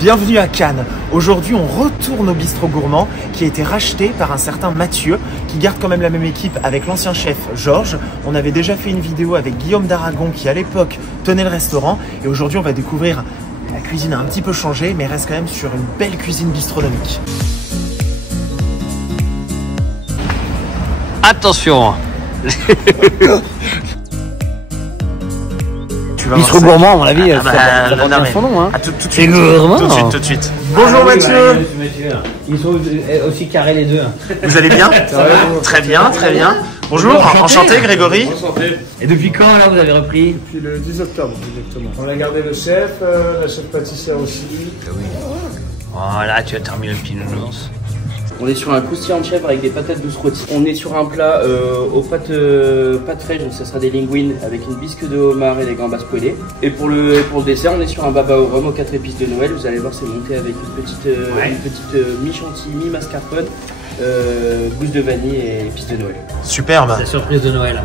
Bienvenue à Cannes. Aujourd'hui, on retourne au bistrot gourmand qui a été racheté par un certain Mathieu qui garde quand même la même équipe avec l'ancien chef Georges. On avait déjà fait une vidéo avec Guillaume d'Aragon qui à l'époque tenait le restaurant et aujourd'hui on va découvrir la cuisine a un petit peu changé mais reste quand même sur une belle cuisine bistronomique. Attention. Bistrot gourmand, à mon avis, ça porte son nom. Hein. Tout de suite. Tout de suite. Bonjour Mathieu. Ils sont aussi carrés les deux. Vous allez bien? Très bien, très bien. Bonjour, enchanté Grégory. Enchanté. Et depuis quand là vous avez repris? Depuis le 10 octobre, exactement. On a gardé le chef, la chef pâtissière aussi. Voilà, tu as terminé le petit nounours. On est sur un croustillant de chèvre avec des patates douces rôties. On est sur un plat aux pâtes fraîches, donc ça sera des linguines avec une bisque de homard et des gambas poêlées. Et pour le dessert, on est sur un baba au rhum aux 4 épices de Noël. Vous allez voir, c'est monté avec une petite mi-chantilly, mi-mascarpone, gousse de vanille et épices de Noël. Superbe. C'est la surprise de Noël.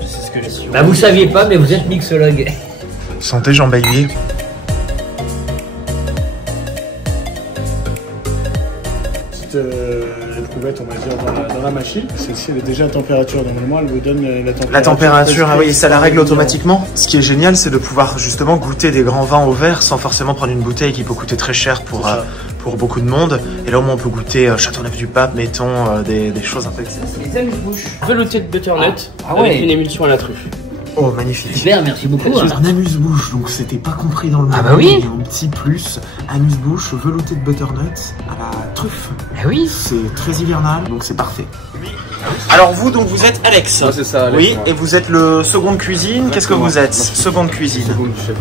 C'est ce que les sûr. Bah vous saviez pas, mais vous êtes mixologue. Santé Jean Baillier. Éprouvette, on va dire, dans la machine. Celle-ci, elle est déjà à température. Normalement, elle vous donne la température. La température, ah oui, ça la règle automatiquement. Ce qui est génial, c'est de pouvoir justement goûter des grands vins au verre sans forcément prendre une bouteille qui peut coûter très cher pour beaucoup de monde. Et là, au moins, on peut goûter Châteauneuf-du-Pape, mettons, des choses un peu excellentes. Les amuse-bouches. Velouté de butternut ouais. avec une émulsion à la truffe. Oh, magnifique. Super, merci beaucoup. Un amuse-bouche, donc c'était pas compris dans le menu. Ah bah oui. Il y a un petit plus. Amuse-bouche velouté de butternut à la truffe. Ah oui. C'est très hivernal, donc c'est parfait. Alors vous, donc vous êtes Alex. Ouais, c'est ça, Alex. Oui, Ouais. et vous êtes le seconde cuisine. Qu'est-ce que vous êtes? Seconde cuisine. Seconde du chef.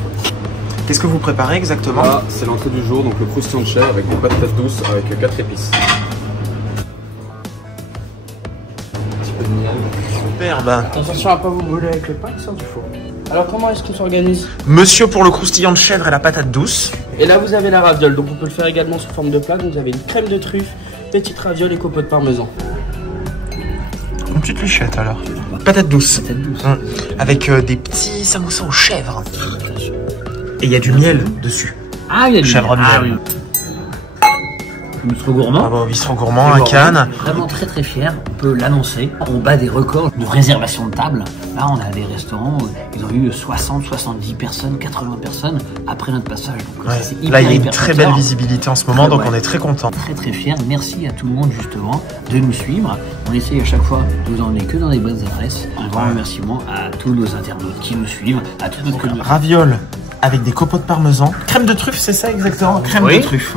Qu'est-ce que vous préparez exactement? Là, c'est l'entrée du jour, donc le croustillant de chèvre avec des patates douces avec 4 épices. Un petit peu de miel. Superbe. Attention à pas vous brûler avec le pain qui sort du four. Alors comment est-ce qu'on s'organise? Monsieur pour le croustillant de chèvre et la patate douce. Et là vous avez la raviole, donc on peut le faire également sous forme de plat. Donc vous avez une crème de truffe, petite raviole et copeaux de parmesan. Une petite lichette alors. Patate douce. Patate douce. Avec des petits samoussas aux chèvres. Et il y a du miel dessus. Ah, il y a du Chèvre miel. miel. Bistrot gourmand. Ah bah, au bistrot gourmand à Cannes. Vraiment très très fier, on peut l'annoncer. On bat des records de réservation de table. Là, on a des restaurants, ils ont eu 60, 70 personnes, 80 personnes après notre passage. Donc, Ouais. c'est hyper, Là, il y a une hyper très flatteur. belle visibilité en ce moment, donc Ouais. on est très content. Très très fier. Merci à tout le monde justement de nous suivre. On essaye à chaque fois de vous emmener que dans les bonnes adresses. Un grand remerciement à tous nos internautes qui nous suivent, à toute notre communauté. Ravioles avec des copeaux de parmesan. Crème de truffe, c'est ça exactement? Crème Oui. de truffe.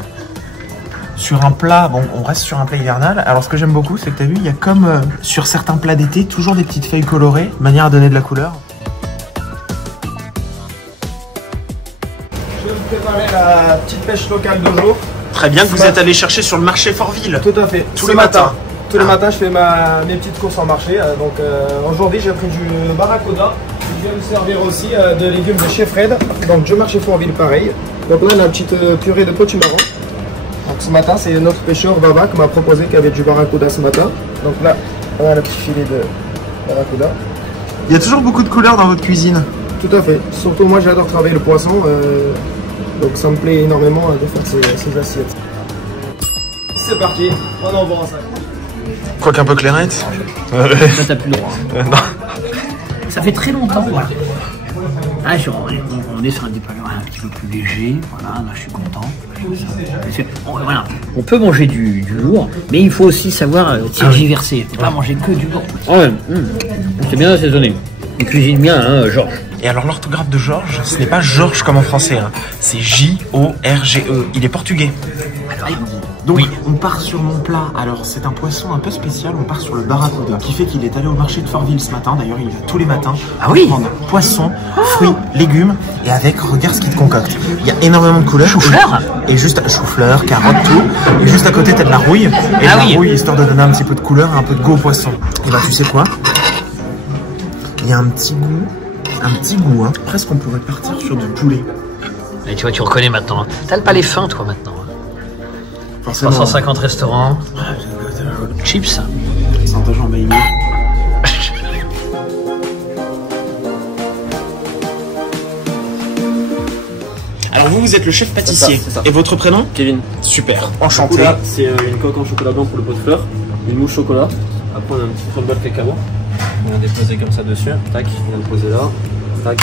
Sur un plat, bon, on reste sur un plat hivernal. Alors, ce que j'aime beaucoup, c'est que tu as vu, il y a comme sur certains plats d'été, toujours des petites feuilles colorées, de manière à donner de la couleur. Je vais vous préparer la petite pêche locale de jour. Très bien que vous êtes allé chercher sur le marché Fortville. Tout à fait. Tous les matins. Tous les matins, je fais mes petites courses en marché. Donc aujourd'hui, j'ai pris du barracuda. Je viens me servir aussi de légumes de chez Fred. Donc je marche chez Fortville pareil. Donc là, on a une petite purée de potimarron. Donc ce matin, c'est notre pêcheur Baba qui m'a proposé qu'il y avait du barracuda ce matin. Donc là, on a le petit filet de barracuda. Il y a toujours beaucoup de couleurs dans votre cuisine. Tout à fait. Surtout moi, j'adore travailler le poisson. Donc ça me plaît énormément de faire ces assiettes. C'est parti, on envoie ça. Quoique un peu clairette. Ça, t'as plus le droit. Ça fait très longtemps. Voilà. Ah, on est sur un dépanneur un petit peu plus léger. Voilà, là, je suis content. Voilà. On peut manger du lourd, mais il faut aussi savoir tergiverser. On ne peut pas manger que du lourd. C'est bien assaisonné. Il cuisine bien, hein, Georges. Et alors, l'orthographe de Georges, ce n'est pas Georges comme en français, hein. C'est J-O-R-G-E. Il est portugais. Donc, oui. On part sur mon plat. Alors, c'est un poisson un peu spécial. On part sur le barracuda, qui fait qu'il est allé au marché de Fortville ce matin. D'ailleurs, il y va tous les matins. Ah oui. Prendre poisson, fruits, légumes. Et avec, regarde ce qu'il te concocte. Il y a énormément de couleurs. Chou-fleur. Et juste chou-fleur, carotte, tout. Et juste à côté, t'as de la rouille. Et Ah la oui. rouille, histoire de donner un petit peu de couleur, un peu de goût au poisson. Et bah, tu sais quoi? Il y a un petit goût, hein. Presque on pourrait partir sur du poulet. Et tu vois, tu reconnais maintenant. T'as le palais fin, toi, maintenant. Forcément. 350 restaurants. Chips. Santé Jean Baillier. Alors vous vous êtes le chef pâtissier. C'est ça. Et votre prénom? Kevin. Super, Du enchanté. coup, là, c'est une coque en chocolat blanc pour le pot de fleurs, une mousse chocolat. Après, on a un petit crumble cacao. On va déposer comme ça dessus. Tac, on va le poser là. Tac,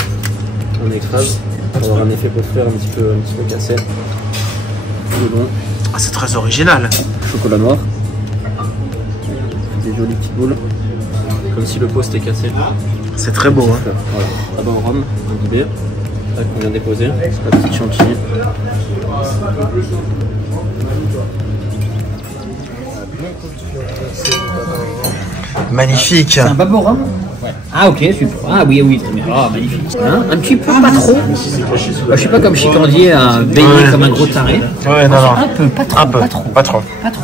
on écrase. Pour avoir un effet pot de fleurs un petit peu cassé. Bon. Ah, c'est très original. Chocolat noir. Des jolies petites boules. Comme si le pot s'était cassé. C'est très beau. Hein. Voilà. Tabac au rhum, imbibé. Tac, on vient déposer. La petite chantilly. Magnifique. C'est un baba au rhum? Ah ok, super. Ah oui, oui, très bien. Ah, magnifique. Hein, un petit peu, pas trop. Je suis pas comme Chicandier à baigner comme un gros taré. Ouais, non, non. Un peu, pas trop. Un peu, Pas trop. pas trop. Pas trop.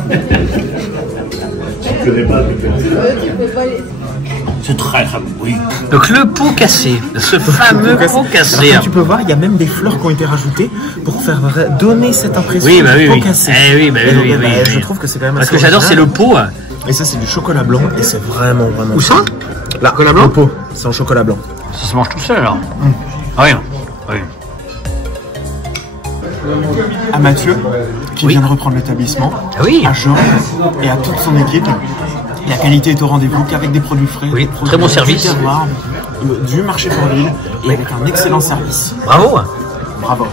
C'est très très bon, oui. Donc le pot cassé, ce fameux pot cassé. Alors, comme tu peux voir, il y a même des fleurs qui ont été rajoutées pour faire donner cette impression Oui, bah de oui, pot oui. cassé. Eh oui, bah Et oui, donc, oui, bah, oui, je oui. trouve que c'est quand même Parce assez que j'adore, c'est original. le pot. Et ça, c'est du chocolat blanc et c'est vraiment, vraiment. Où ça? Là, chocolat blanc. Le pot, c'est en chocolat blanc. Ça se mange tout seul alors. Ah oui, oui. À Mathieu, qui vient de reprendre l'établissement, Ah oui. à Georges et à toute son équipe. La qualité est au rendez-vous, qu'avec des produits frais, Oui, des produits très bon du service. terroir, du marché Fourville et avec un excellent service. Bravo. Bravo.